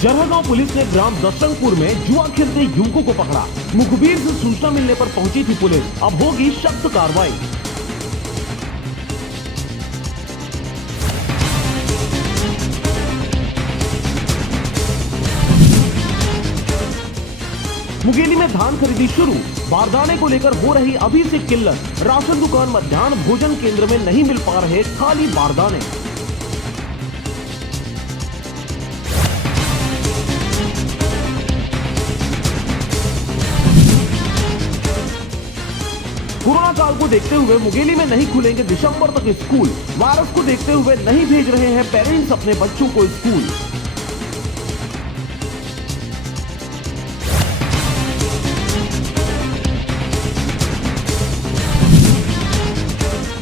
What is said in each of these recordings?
जरहगांव police ने ग्राम दशरंगपुर में जुआ खेलते युवकों को पकड़ा। मुखबिर से सूचना मिलने पर पहुंची थी पुलिस। अब होगी सख्त कार्रवाई। मुंगेली में धान खरीदी शुरू। बारदाने को लेकर हो रही अभी से किल्लत। राशन दुकान, मध्याह्न भोजन केंद्र में नहीं मिल पा रहे खाली बारदाने। कोरोना काल को देखते हुए मुंगेली में नहीं खुलेंगे दिसंबर तक स्कूल। वायरस को देखते हुए नहीं भेज रहे हैं पेरेंट्स अपने बच्चों को स्कूल।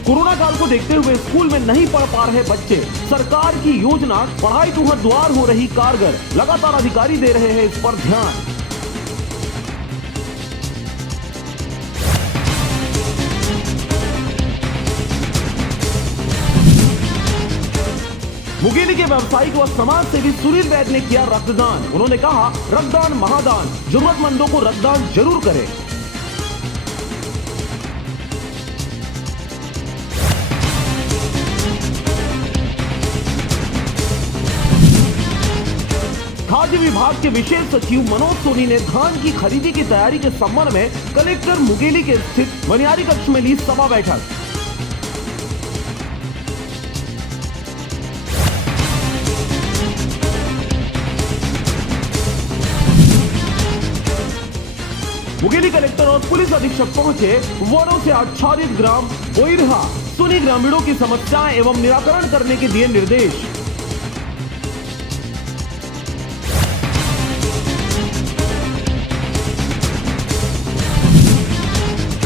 कोरोना काल को देखते हुए स्कूल में नहीं पढ़ पा रहे बच्चे। सरकार की योजना पढ़ाई तो हर द्वार हो रही कारगर। लगातार अधिकारी दे रहे हैं इस पर ध्यान। मुंगेली के व्यवसायिक व समाज सेवी सुनील वैद ने किया रक्तदान। उन्होंने कहा, रक्तदान महादान, जरूरतमंदों को रक्तदान जरूर करें। खाद्य विभाग के विशेष सचिव मनोज सोनी ने धान की खरीदी की तैयारी के संबंध में कलेक्टर मुंगेली के स्थित मनियारी कक्ष में ली सभा बैठक। मुंगेली कलेक्टर और पुलिस अधीक्षक पहुंचे। वनों से आच्छादित ग्राम बोईरहा सुनी ग्रामीणों की समस्याएं एवं निराकरण करने के दिए निर्देश।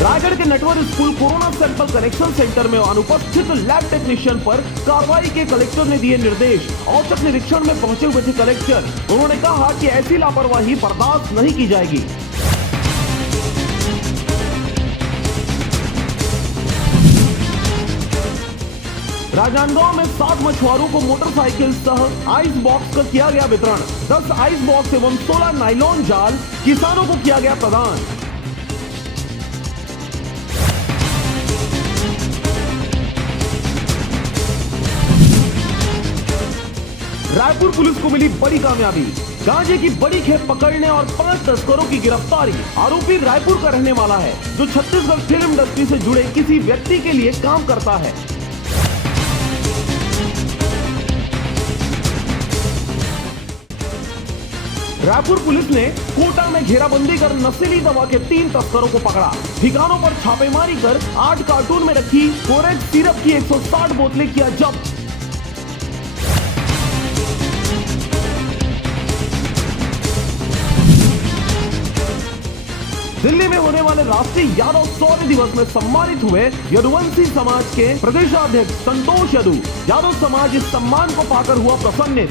रायगढ़ के Natwar school corona sample collection centre में अनुपस्थित लैब टेक्नीशियन पर कार्रवाई के कलेक्टर ने दिए निर्देश। औचक निरीक्षण में पहुंचे हुए थे कलेक्टर। उन्होंने कहा कि ऐसी लापरवाही बर्दाश्त नहीं की जाएगी। राजनांदगांव में 7 मछुआरों को मोटरसाइकिल सह आइस बॉक्स का किया गया वितरण। 10 आइस बॉक्स एवं 16 नायलॉन जाल किसानों को किया गया प्रदान। रायपुर पुलिस को मिली बड़ी कामयाबी। गांजे की बड़ी खेप पकड़ने और 5 तस्करों की गिरफ्तारी। आरोपी रायपुर का रहने वाला है, जो छत्तीसगढ़ फिल्म इंडस्ट्री से जुड़े किसी व्यक्ति के लिए काम करता है। रायपुर पुलिस ने कोटा में घेराबंदी कर नशीली दवा के 3 तस्करों को पकड़ा। ठिकानों पर छापेमारी कर 8 कार्टून में रखी कोरेक्स सिरप की 160 बोतलें किया जब्त। दिल्ली में होने वाले राष्ट्रीय यादव शौर्य दिवस में सम्मानित हुए यदुवंशी समाज के प्रदेशाध्यक्ष संतोष यदु। यादव समाज इस सम्मान को पाकर हुआ प्रसन्नित।